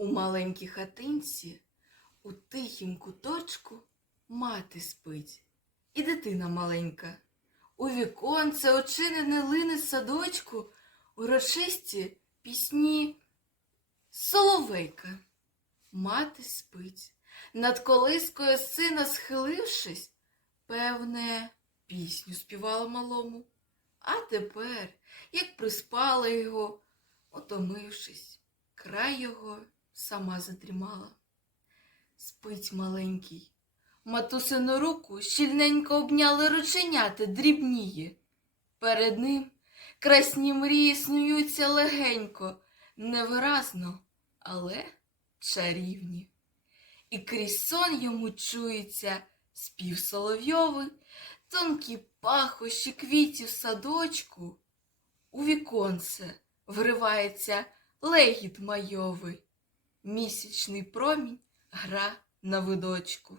У маленькій хатинці, у тихім куточку, мати спить, і дитина маленька. У віконце очинене лине садочку, урочисті пісні соловейка. Мати спить, над колискою сина схилившись, певне, пісню співала малому. А тепер, як приспала його, отомившись, край його сама задрімала. Спить маленький. Матусину руку щільненько обняли рученяти дрібніє. Перед ним красні мрії снуються легенько, невиразно, але чарівні. І крізь сон йому чується спів соловйовий, тонкі пахощі квітів садочку. У віконце вривається легіт майовий, місячний промінь гра на видочку.